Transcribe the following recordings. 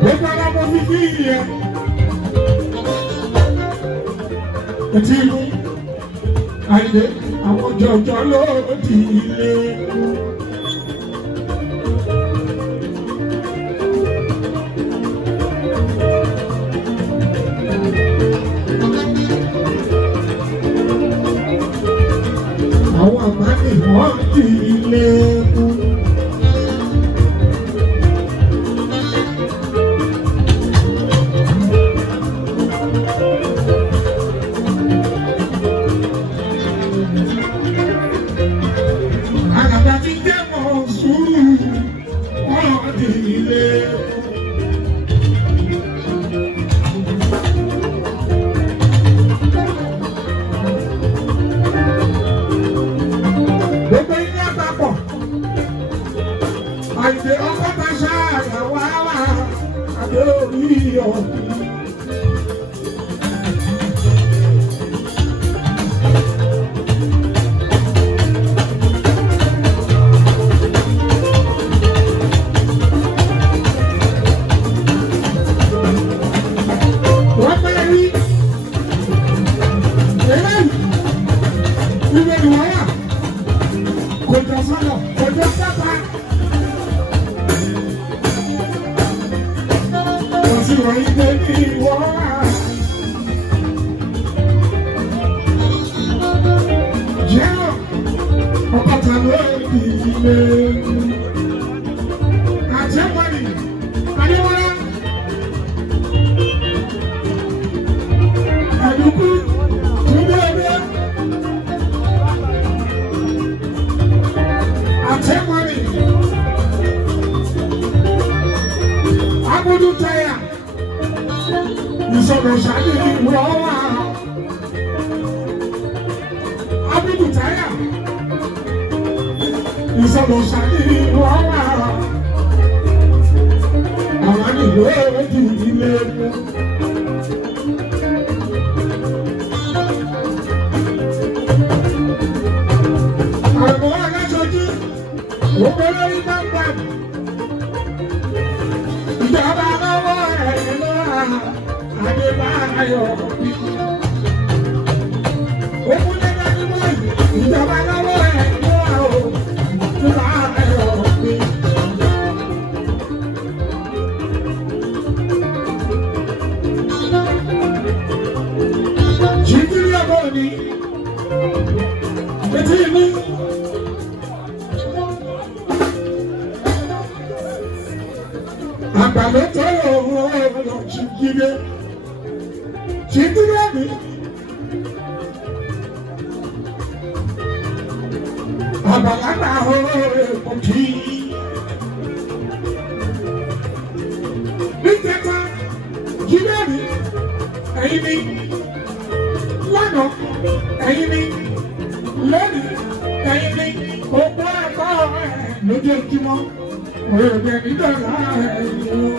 Gbogbo ara mo fi kí ìyẹn. Etí inú àìdè àwọn jọjọ ló di ilé. Àwọn àmàlì wọ́n di ilé. Àìdè ọkọ̀ ta ṣáàyà wá wá àdé orí ọ̀gbìn. Wọ́n pẹ́ rí eléyìí ìwé ìwọ́wà kò jọ sọ́nà kò jọ sábà. Wọ́n ìgbé ní ìwọ́ jẹ́ ọ̀pọ̀ta lórí ilé àjẹ́wọ̀lì àríwọ́lá àdúkú túnbẹ̀ẹ́bẹ̀ àjẹ́wọ̀lì agudu tẹ́yà. Ìsọ̀rọ̀ ṣáájú ìwọ wà. Abidu táyà. Ìsọ̀rọ̀ ṣáájú ìwọ wà. Àwọn ìlú èdè ilé mú. Àwọn aláṣojú òpó lórí gbàgbà. Ìjọba lọ́wọ́ ẹ̀ lọ́wọ́. Adébáyọ̀ bí. Òkúlé dání báyìí, ìjọba lọ́wọ́ ẹ̀ lọ́wọ́ o, Adébáyọ̀ bí. Jíjírí ọ̀bọ̀ ni, etí mi. Àgbàdo tó yọ̀ ọ́ jíjírí. Jíjírí mi. Àgbàlagbà ọ̀rọ̀ kì í. Níjẹta jíjírí mi. Ẹ̀yin ni lánàá. Ẹ̀yin ni lónìí. Ẹ̀yin ni gbogbo ẹ̀kọ́ ẹ̀ lójoojúmọ́. Òròdè nígbàlá ẹ̀yìn.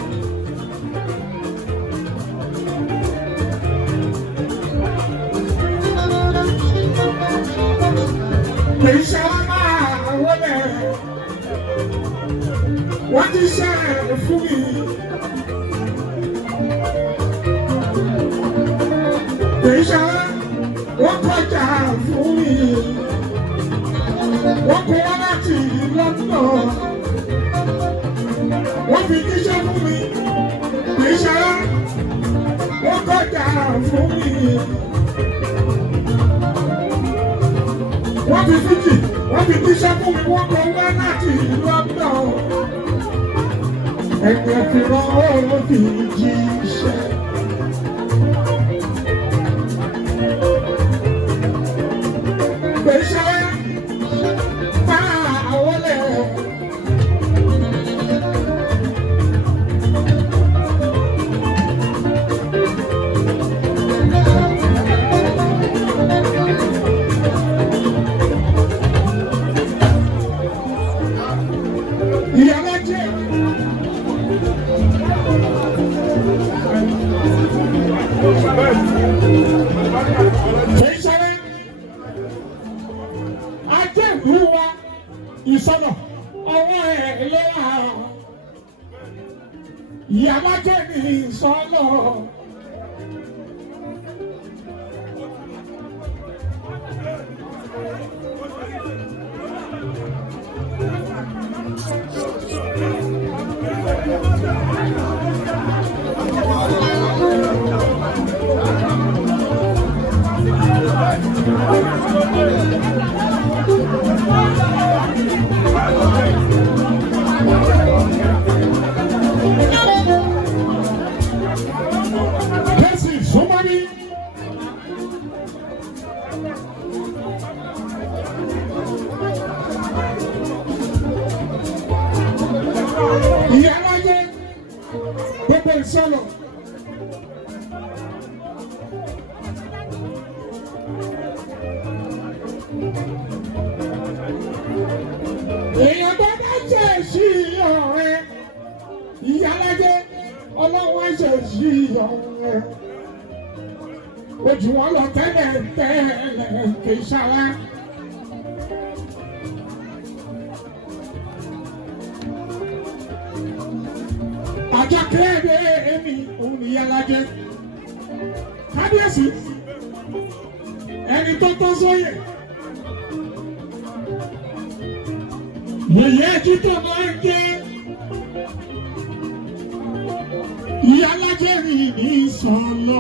Ìṣe máa wọlé, wọ́n ti ṣe fún mi. Ìṣe wọ́n kọjá fún mi. Wọ́n kó wá láti London. Wọ́n fi jíṣẹ́ fún mi. Ìṣe wọ́n kọjá fún mi. Wọ́n fi fíjì, wọ́n fi jíṣẹ́ fún mi, wọ́n kọ wá láti London. Ẹgbẹ́ fi rán owó fi jíṣẹ́. Gbèsè máa wọlé. Ìyálájé ní ìsọlọ. Ìyálájé gbogbo ìsọlọ. Èèyàn tó bá jẹ́ sí ọ̀rẹ́ Ìyálájé ọlọ́wọ́ ẹ̀ṣẹ̀ sí ọ̀rẹ́ ojú wọn lọ tẹ́lẹ̀ tẹ́lẹ̀ kì í ṣara. Àjọ kẹ́ẹ̀dẹ́ èmi òun ni Ìyálájé kábíyèsí ẹni tó tó sóyè. Yèyé ẹjú tó máa ń jẹ́ Ìyálájé rí ní ìsọlọ.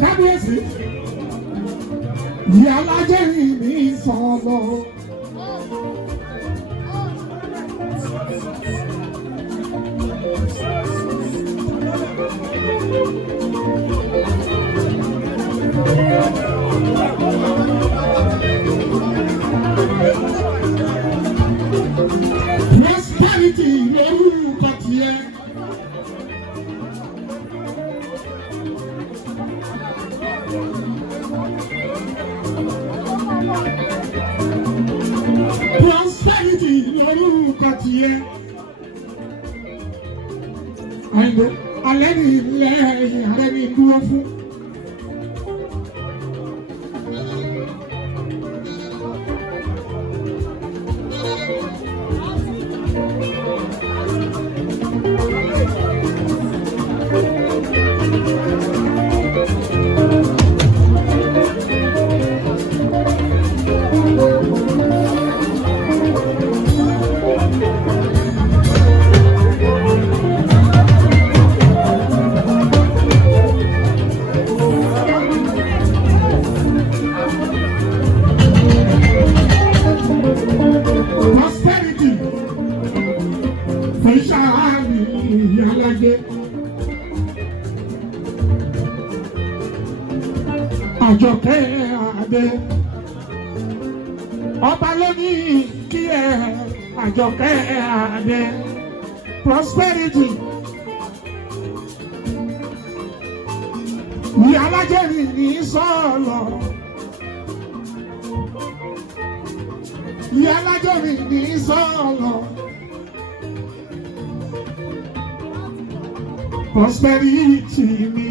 Kábíyèsí Ìyálájé rí ní ìsọlọ. Prosperity lórúkọ tiẹ̀. Prosperity lórúkọ tiẹ̀. Àìgbò alẹ́ ní ilé ààrẹ ní dúró fún. Ìyálájé Àjọkẹ́ Adé ọba ló ní kí ẹ Àjọkẹ́ Adé Prosperity Ìyálájé rí ní ìsọlọ. Ìyálájé rí ní ìsọlọ. Prosperity mi.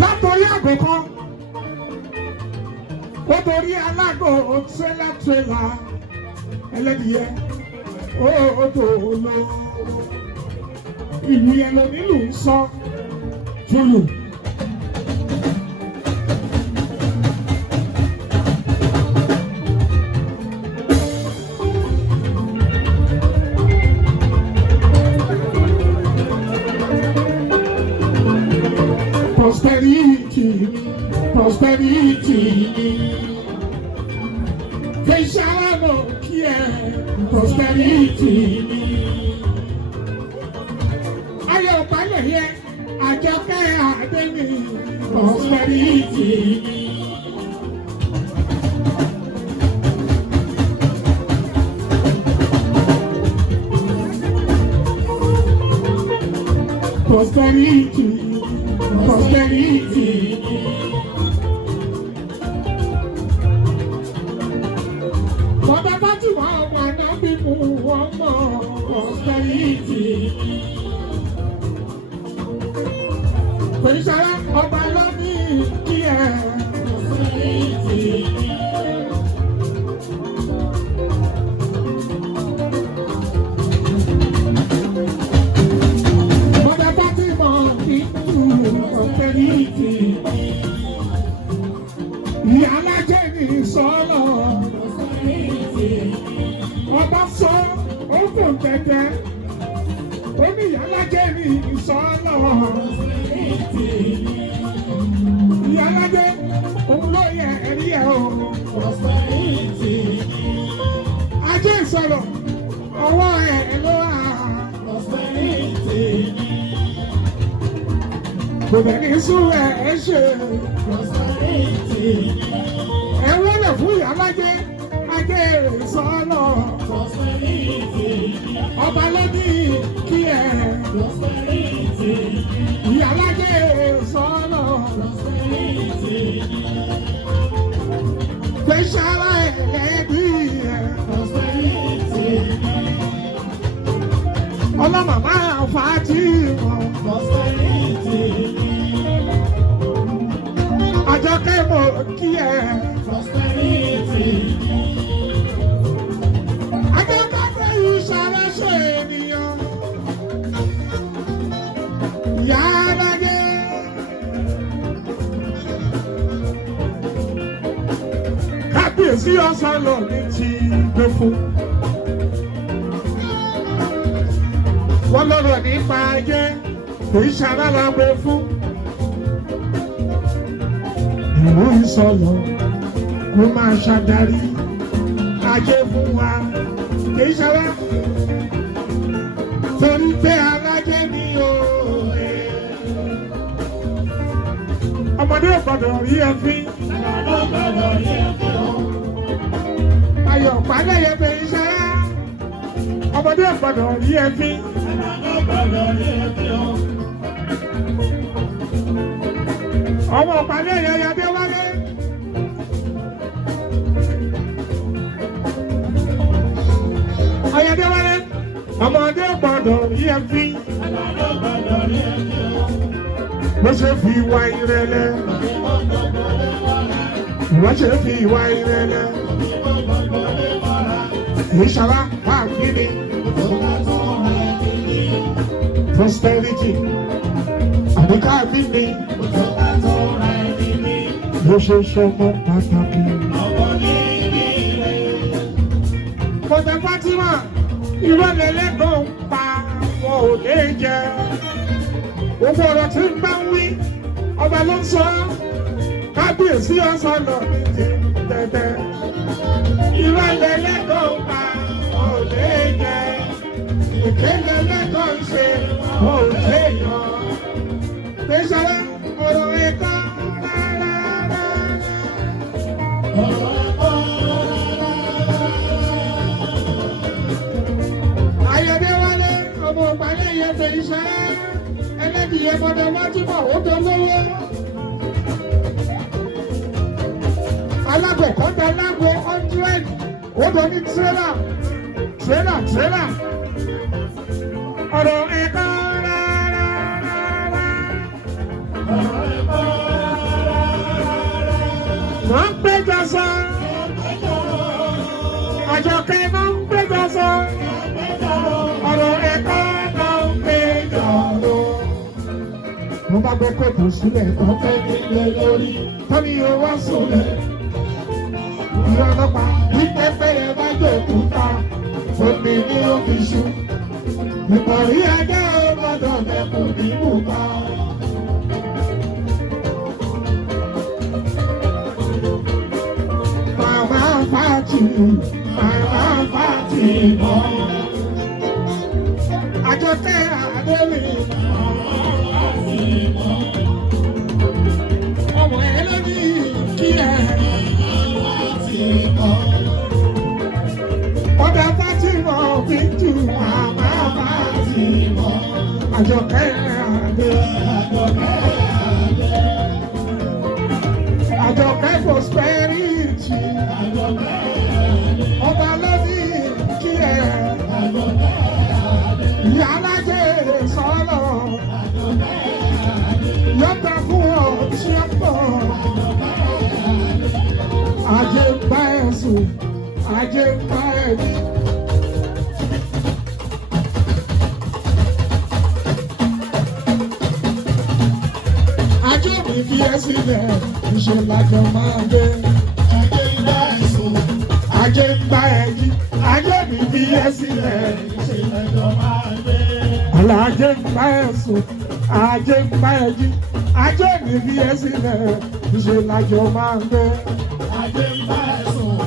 Látọ̀rí àgọ́ kan, ó torí alágò tírélà ẹlẹ́dìyẹ, ó tó lọ. Ìlú yẹn lọ nílùú ń sọ túlù. Prosperity, Fechado que é prosperity. Aí eu falei, Àjọkẹ́ Adé ní prosperity. Prosperity, prosperity. Bọ́dá bá ti wá ọmọ náà bí mo wọ́n mọ̀ prosperity. Ìṣẹ́lá ọba lónìí kí ẹ. Mọ̀dà bá ti mọ̀ nínú ọ̀pẹ yìí ti. Ìyá alájẹ́ ní sọ́nà. Ọba sọ òkun tẹ̀tẹ̀. Ó ní ìyá alájẹ́ ní sọ́nà. Ìyá alájẹ́ òun ló yẹ ẹ̀rí ẹ̀ o. Ajé ìsọ̀rọ̀ ọwọ́ ẹ̀ ló wà. Kò dẹ̀ ní súnlẹ̀ ẹ̀ ṣe. Ẹ wọlé fún ìyá alájẹ́ ajé ìsọ̀rọ̀. Ọba lónìí kí ẹ. Ìyá alájẹ́ ìsọ̀rọ̀. Fẹ́ṣárá ẹ̀ẹ́dì ẹ̀. Ọlọ́màmá Fátímọ̀. Àjọkẹ́ mọ̀ kí ẹ. Àjọkẹ́ fẹ́ ìṣàlẹ́ṣẹ̀ ènìyàn. Ìyá alájẹ́. Kábíyèsí ọ̀sán lọ ní ti gbé fún. Wọ́n lọ́rọ̀ nípa ayé èyí ṣàlàlà gbé fún. Ìlú ìsọ̀lọ̀ kó máa ṣàdarí ajé fún wa. Èyí ṣàlà torí pé alájẹ́ ni o. Ọmọdé ò gbọdọ̀ rí ẹfín. Ayọ̀ pàdéyẹ pé ìṣẹ́lá. Ọmọdé ò gbọdọ̀ rí ẹfín. Ọmọ pàdéyẹ yadé wálé. Ayadé wálé. Ọmọdé ò gbọdọ̀ rí ẹfín. Bó ṣe fi ìwà ìrẹ̀lẹ̀. Wọ́n ṣe fi ìwà ìrẹ̀lẹ̀. Ìṣàlá wà kíni. Prosperity. Àbíká kíni. Bó ṣe ṣọmọ pàtàkì. Mọ̀dà Fátímà, ìrọ̀lẹ́ lẹ́gbọ̀n pa wọn ò lè jẹ. Gbogbo ọ̀rọ̀ tí ń bá ń wí, ọba ló ń sọ. Kábíyèsí ọ̀sán lọ ní ti tẹ̀tẹ̀. Ìrọ̀lẹ́ lẹ́gbọ̀n pa wọn ò lè jẹ. Ìkéde lẹ́gbọ̀n ṣe wọn ò lè yọ. Gbèsè ọ̀rọ̀ ẹ̀kọ́ rárá. Ayọ̀dé wálé ọmọ ìpàdé yẹn fẹ́ iṣẹ́. Ẹlẹ́dìyẹ mọ̀dà Fátímà ó dolówó. Alágbèkọ́dà lágbo 100 ó dọ̀ ní tírélà. Ọ̀rọ̀ ẹ̀kọ́ rárá. Wọ́n ń péjọ sọ. Àjọkẹ́ máa ń péjọ sọ. Ọ̀rọ̀ ẹ̀kọ́ máa ń péjọ lọ. Wọ́n bá gbé kóòtù sílẹ̀ tó fẹ́ nílé lórí. Tọ́ni yóò wá sólẹ̀. Ìyá ọlọ́pàá bí pẹ́pẹ́ yẹn bá jẹ́ òkúta. Omi ní òfìṣú. Ìkọ̀rí ajá ó gbọ́dọ̀ mẹ́kùn ní bùbá. Màmá Fátímọ̀. Àjọkẹ́ Adélé. Ọmọ ẹ ló ní kí ẹ. Mọ̀dà Fátímọ̀ fi jù màmá Fátímọ̀. Àjọkẹ́ Adélé. Àjọkẹ́ prosperity. Ọba lónìí kí ẹ. Ìyá alájẹ́ sọ̀rọ̀. Your ṣe pọ̀. Ajé ń bá ẹ sùn, ajé ń bá ẹ jí. Ajé mi fi ẹ́ sílẹ̀, ìṣe lájọ máa gbé. Ajé ń bá ẹ sùn, ajé ń bá ẹ jí. Ajé mi fi ẹ́ sílẹ̀, ìṣe lájọ máa gbé. Ajé ń bá ẹ sùn, ajé ń bá ẹ jí. Ajé mi fi ẹ́ sílẹ̀, ìṣe lájọ máa gbé. Ajé ń bá ẹ sùn,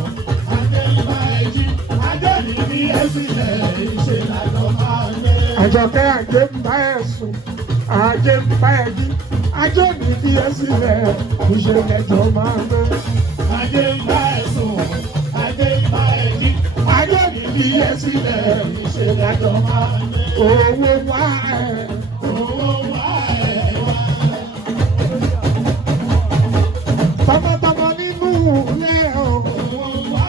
ajé ń bá ẹ jí. Ajé mi fi ẹ́ sílẹ̀, ìṣe lájọ máa gbé. Àjọkẹ́ ajé ń bá ẹ sùn, ajé ń bá ẹ jí. Ajé mi fi ẹ́ sílẹ̀, ìṣe lájọ máa gbé. Ajé ń bá ẹ sùn, ajé ń bá ẹ jí. Ajé mi fi ẹ́ sílẹ̀, ìṣe lájọ máa gbé. Owó wá ẹ̀, owó wá ẹ̀ wá. Tọmọtọmọ nínú ilé o. Owó wá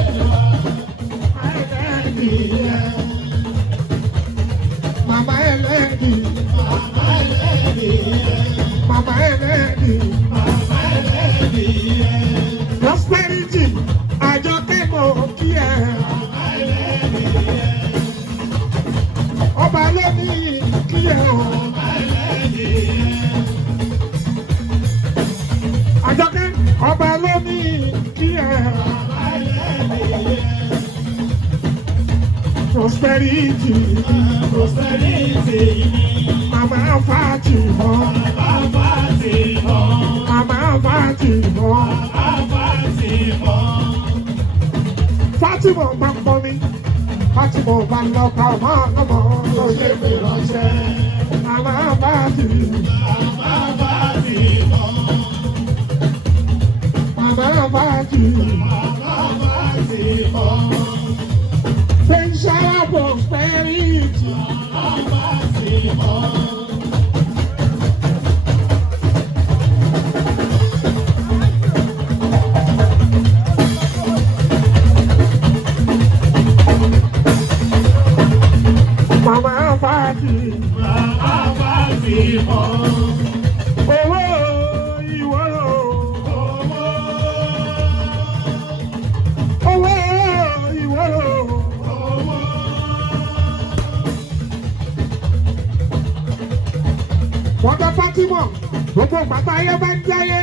ẹ̀ wá. Ẹlẹ́dì ẹ̀. Màmá ẹlẹ́dì. Màmá ẹlẹ́dì ẹ̀. Màmá ẹlẹ́dì. Màmá ẹlẹ́dì ẹ̀. Prosperity Àjọkẹ́ mọ̀ kí ẹ. Màmá ẹlẹ́dì ẹ̀. Ọba ló ní kí ẹ o. Màmá ẹlẹ́dì ẹ̀. Àjọkẹ́ ọba ló ní kí ẹ. Màmá ẹlẹ́dì ẹ̀. Prosperity. Prosperity. Màmá Fatima. Màmá Fatima. Màmá Fatima. Màmá Fatima. Fatima bá ń bọ́ mi. Fatima bá ń lọ ká ọmọ ọmọ ló ṣe fi ránṣẹ́. Màmá Fatima. Màmá Fatima. Màmá Fatima. Màmá Fatima. Pensar prosperity. Màmá Fatima. Màmá Fatima. Màmá Fatima. Owó ìwọ o. Owó ìwọ o. Bọ́dọ̀ Fatima, gbogbo bàbá ayé bá ń jáyé.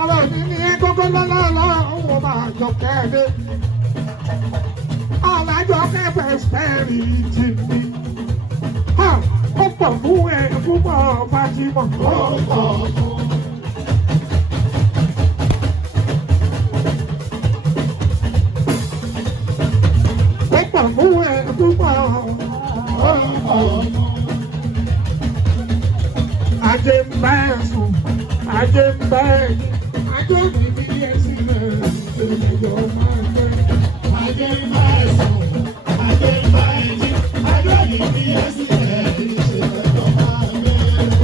Àwọn òní ni ẹ gógó lọ́lọ́lọ́ òun ọba Àjọkẹ́ dé. Àjọkẹ́ prosperity ni. Ó pọ̀ fún ẹ púpọ̀ Fatima. Ó pọ̀ fún. Ó pọ̀ fún ẹ púpọ̀. Ó pọ̀ fún. Ajé ń bá ẹ sùn, ajé ń bá ẹ jí. Ajé mi fi ẹ́ sílẹ̀, ìrìnàjò máa ń gbé. Ajé ń bá ẹ sùn, ajé ń bá ẹ jí. Ajé mi fi ẹ́ sílẹ̀, ìrìnàjò máa ń gbé.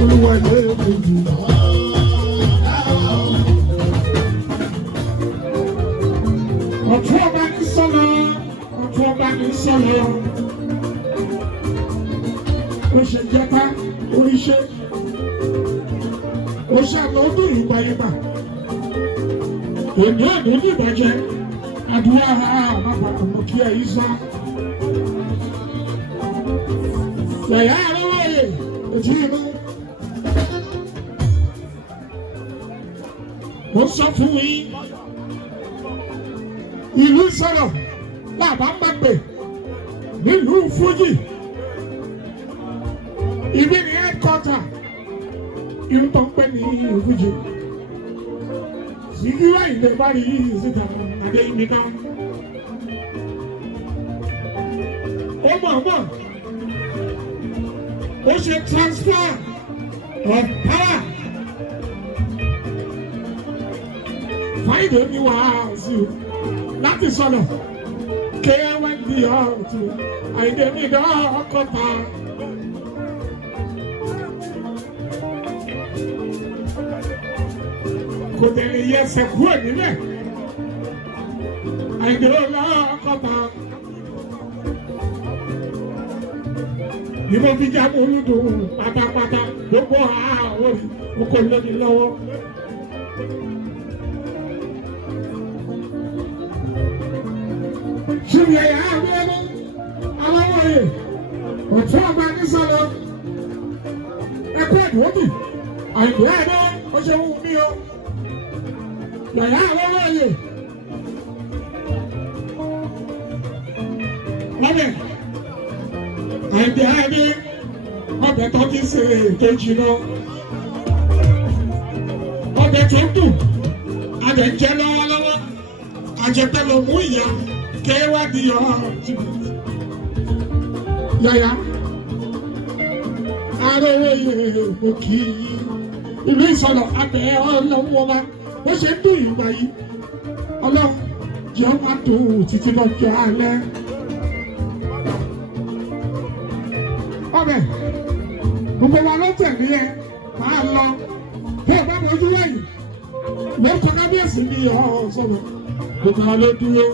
Olúwa ilé ìbùdó. Ọ̀tún ọba ní sọ́nà, ọ̀tún ọba ní sọ́nà. Ó ṣe jẹ́ká, oríṣẹ́. Ó ṣàlọ́ ọdún ìgbà ìgbà. Èmi ò ní ní ìbàjẹ́. Àdúrà àbàbà ọmọ kí ẹ yí sọ. Yàyà àrẹ́wọ̀ yẹ, ètí inú. Mo sọ fún yín. Ìlú sọ̀rọ̀ làbá ń bá pè nílùú Fújì. Ibi ni headquarter. Irú tó ń pẹ́ ní Fújì. Síkírá ìlẹ̀ bá rí ìsìta àdé ìmìnà. Ó mọ̀. Ó ṣe transfer of power. Fáìdé ní wàásù láti sọ̀nà. Kéwọ́n di ọ̀tún. Àìdè mi dán ọkọ̀ ta. Kò tẹ̀lé yẹ ẹsẹ̀ kúrò nílẹ̀. Àìdè ọlọ́kọ̀ta. Ni mo fi jábọ̀ olùdó pátápátá gbogbo àwọn òkò lọ́dọ̀. mi lọ́wọ́. Ṣùgbọ́n ẹ̀yà àgbẹ̀rẹ̀ aláwọ̀ yìí òtún ọba ní sọ̀rọ̀ ẹ̀kọ́ ẹ̀dùnwókì àìdùn ẹ̀dẹ́ ó ṣe wù mí o. Ẹ̀yà àgbẹ̀rẹ̀ yìí lọ́bẹ̀ àìdùn ẹ̀dẹ́ ọbẹ̀ tó kí ṣe èkejì náà. Ọbẹ̀ tó dùn adẹ̀jẹ́ lọ́wọ́lọ́wọ́ àjẹpẹ́ ló mú ìyá kéwádìí jìbìtì. Yàyà arówó èèmọ̀ kì í ìlú ìsọ̀rọ̀ abẹ́ ọlọ́run ọba ó ṣe ń dùn ìgbà yìí ọlọ́run jẹ́ ọmọ dùn títí lọ́jọ́ alẹ́. Ọbẹ̀ gbogbo wa ló tẹ̀lé ẹ máa lọ tó o bá mojú wẹ̀yìn ló tọ́ kábíyèsí ní ọ̀ sọ̀rọ̀ gbogbo wa ló dúró.